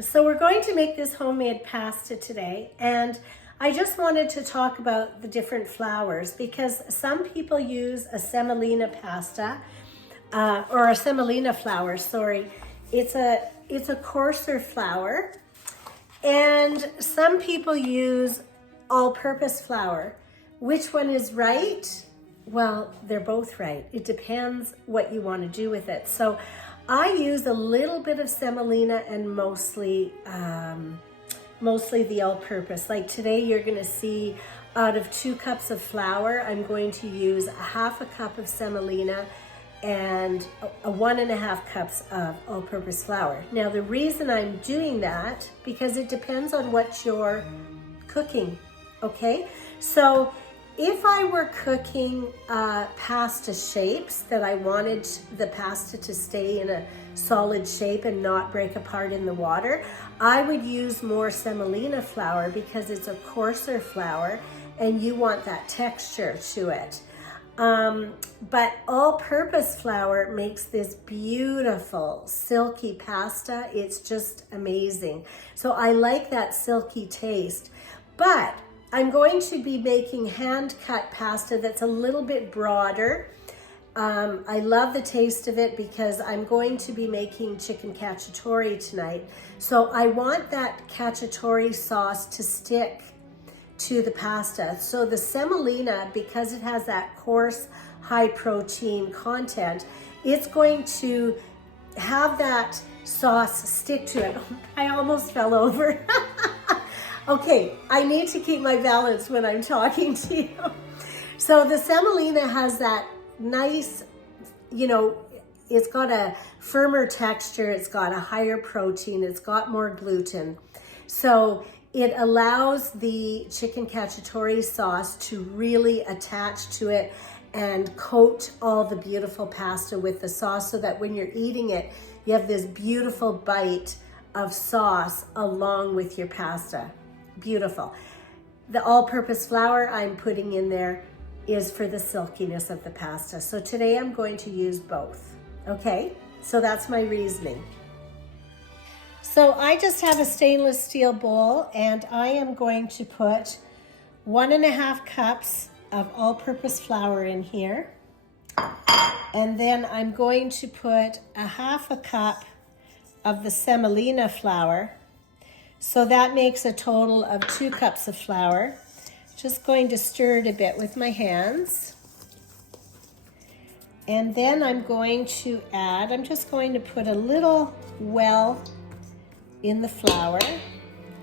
So we're going to make this homemade pasta today, and I just wanted to talk about the different flours because some people use a semolina pasta or a semolina flour, sorry. It's a coarser flour, and some people use all-purpose flour. Which one is right? Well, they're both right. It depends what you want to do with it. So I use a little bit of semolina and mostly the all-purpose. Like today, you're going to see out of 2 cups of flour, I'm going to use half a cup of semolina and 1.5 cups of all-purpose flour. Now, the reason I'm doing that, because it depends on what you're cooking, okay? So if I were cooking pasta shapes that I wanted the pasta to stay in a solid shape and not break apart in the water, I would use more semolina flour because it's a coarser flour and you want that texture to it. But all-purpose flour makes this beautiful silky pasta. It's just amazing. So I like that silky taste. But I'm going to be making hand-cut pasta that's a little bit broader. I love the taste of it because I'm going to be making chicken cacciatore tonight. So I want that cacciatore sauce to stick to the pasta. So the semolina, because it has that coarse, high protein content, it's going to have that sauce stick to it. I almost fell over. Okay, I need to keep my balance when I'm talking to you. So the semolina has that nice, it's got a firmer texture, it's got a higher protein, it's got more gluten. So it allows the chicken cacciatore sauce to really attach to it and coat all the beautiful pasta with the sauce so that when you're eating it, you have this beautiful bite of sauce along with your pasta. Beautiful. The all-purpose flour I'm putting in there is for the silkiness of the pasta. So today I'm going to use both. Okay, so that's my reasoning. So I just have a stainless steel bowl and I am going to put 1.5 cups of all-purpose flour in here. And then I'm going to put 1/2 cup of the semolina flour. So that makes a total of 2 cups of flour. Just going to stir it a bit with my hands. And then I'm going to add, I'm just going to put a little well in the flour.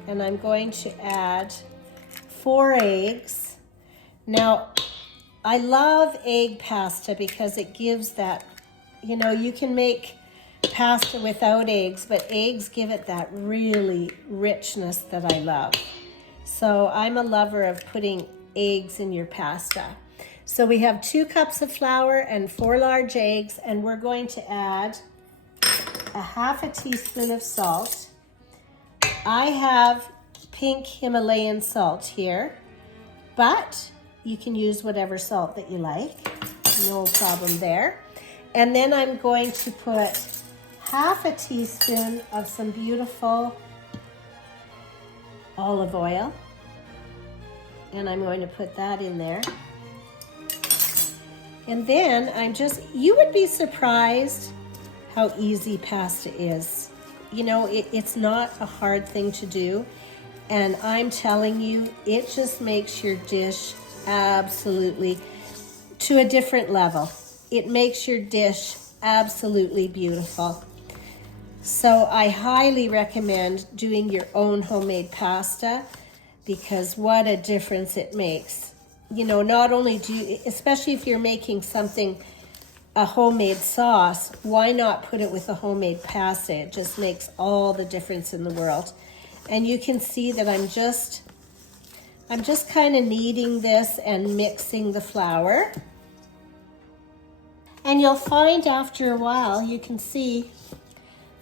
And I'm going to add 4 eggs. Now, I love egg pasta because it gives that, you can make pasta without eggs, but eggs give it that really richness that I love. So I'm a lover of putting eggs in your pasta. So we have 2 cups of flour and 4 large eggs, and we're going to add 1/2 teaspoon of salt. I have pink Himalayan salt here, but you can use whatever salt that you like. No problem there. And then I'm going to put 1/2 teaspoon of some beautiful olive oil. And I'm going to put that in there. And then you would be surprised how easy pasta is. It's not a hard thing to do. And I'm telling you, it just makes your dish absolutely to a different level. It makes your dish absolutely beautiful. So I highly recommend doing your own homemade pasta because what a difference it makes. Not only especially if you're making something, a homemade sauce, why not put it with a homemade pasta? It just makes all the difference in the world. And you can see that I'm just kind of kneading this and mixing the flour. And you'll find after a while, you can see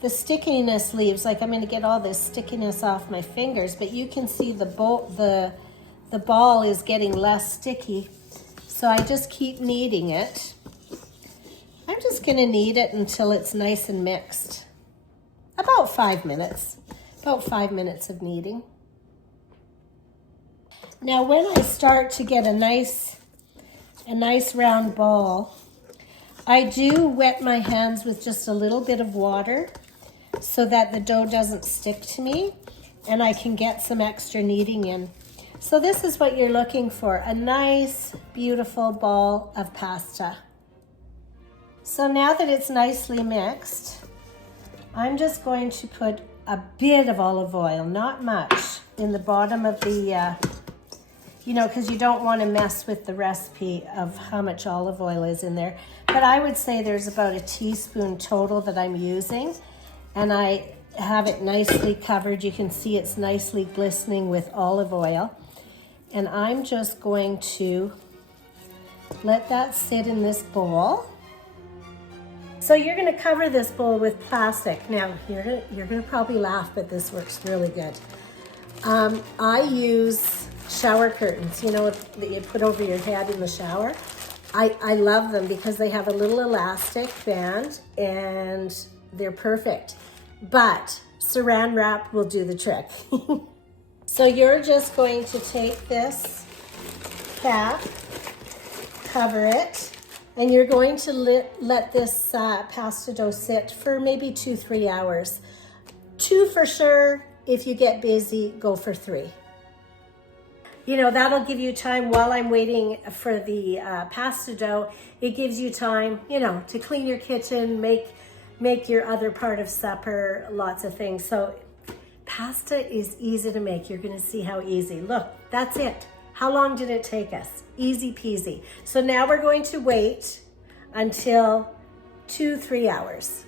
the stickiness leaves. Like I'm going to get all this stickiness off my fingers, but you can see the ball is getting less sticky. So I just keep kneading it. I'm just going to knead it until it's nice and mixed. About 5 minutes. about 5 minutes of kneading. Now when I start to get a nice round ball, I do wet my hands with just a little bit of water so that the dough doesn't stick to me and I can get some extra kneading in. So this is what you're looking for, a nice, beautiful ball of pasta. So now that it's nicely mixed, I'm just going to put a bit of olive oil, not much, in the bottom of the, because you don't want to mess with the recipe of how much olive oil is in there. But I would say there's about a teaspoon total that I'm using, and I have it nicely covered. You can see it's nicely glistening with olive oil. And I'm just going to let that sit in this bowl. So you're gonna cover this bowl with plastic. Now, you're gonna probably laugh, but this works really good. I use shower curtains, that you put over your head in the shower. I love them because they have a little elastic band and they're perfect. But saran wrap will do the trick. So you're just going to take this cap, cover it, and you're going to let this pasta dough sit for maybe 2-3 hours. 2 for sure. If you get busy, go for 3. That'll give you time while I'm waiting for the pasta dough. It gives you time, to clean your kitchen, make your other part of supper, lots of things. So pasta is easy to make. You're gonna see how easy. Look, that's it. How long did it take us? Easy peasy. So now we're going to wait until 2-3 hours.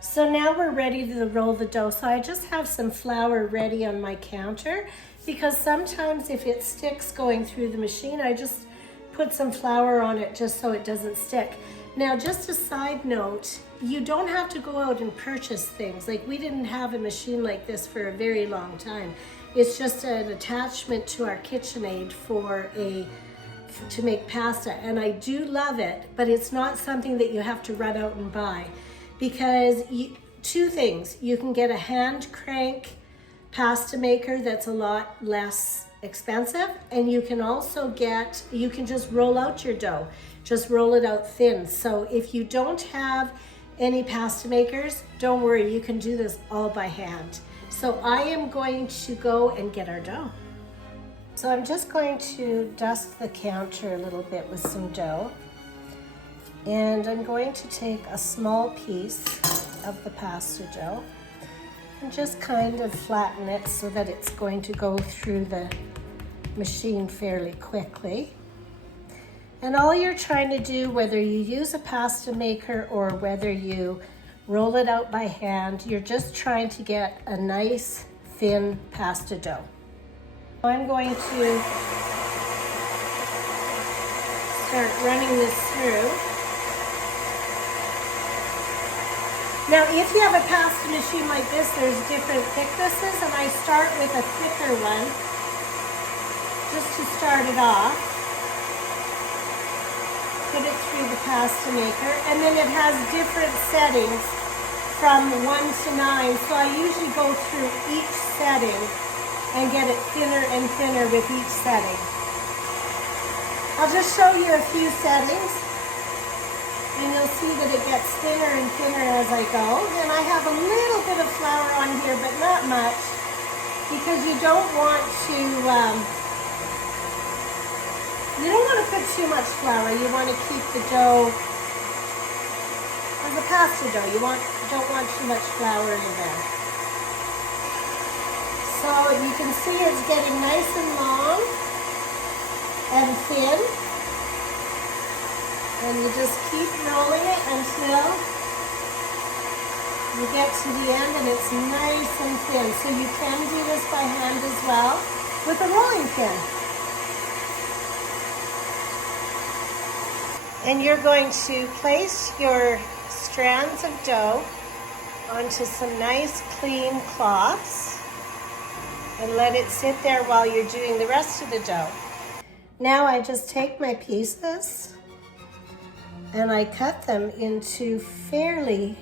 So now we're ready to roll the dough. So I just have some flour ready on my counter because sometimes if it sticks going through the machine, I just put some flour on it just so it doesn't stick. Now, just a side note, you don't have to go out and purchase things. Like, we didn't have a machine like this for a very long time. It's just an attachment to our KitchenAid to make pasta, and I do love it, but it's not something that you have to run out and buy because 2 things. You can get a hand crank pasta maker that's a lot less expensive, and you can also you can just roll out your dough. Just roll it out thin. So if you don't have any pasta makers, don't worry, you can do this all by hand. So I am going to go and get our dough. So I'm just going to dust the counter a little bit with some dough. And I'm going to take a small piece of the pasta dough and just kind of flatten it so that it's going to go through the machine fairly quickly. And all you're trying to do, whether you use a pasta maker or whether you roll it out by hand, you're just trying to get a nice thin pasta dough. I'm going to start running this through. Now, if you have a pasta machine like this, there's different thicknesses, and I start with a thicker one just to start it off. Put it through the pasta maker, and then it has different settings from 1 to 9. So I usually go through each setting and get it thinner and thinner with each setting. I'll just show you a few settings, and you'll see that it gets thinner and thinner as I go. And I have a little bit of flour on here, but not much, because you don't want to put too much flour. You want to keep the dough as a pasta dough. You don't want too much flour in there. So you can see it's getting nice and long and thin. And you just keep rolling it until you get to the end and it's nice and thin. So you can do this by hand as well with a rolling pin. And you're going to place your strands of dough onto some nice clean cloths and let it sit there while you're doing the rest of the dough. Now I just take my pieces and I cut them into fairly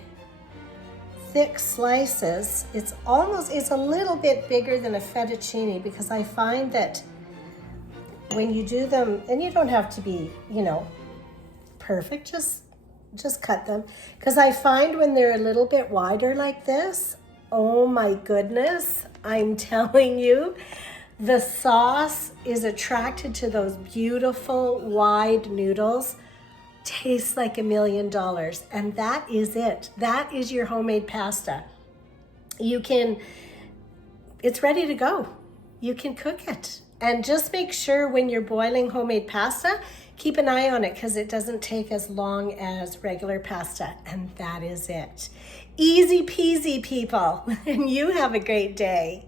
thick slices. It's a little bit bigger than a fettuccine, because I find that when you do them, and you don't have to be, you know, perfect, just cut them. Because I find when they're a little bit wider like this, oh my goodness, I'm telling you, the sauce is attracted to those beautiful wide noodles. Tastes like $1 million, and that is it. That is your homemade pasta. It's ready to go. You can cook it. And just make sure when you're boiling homemade pasta, keep an eye on it, because it doesn't take as long as regular pasta. And that is it. Easy peasy, people. And you have a great day.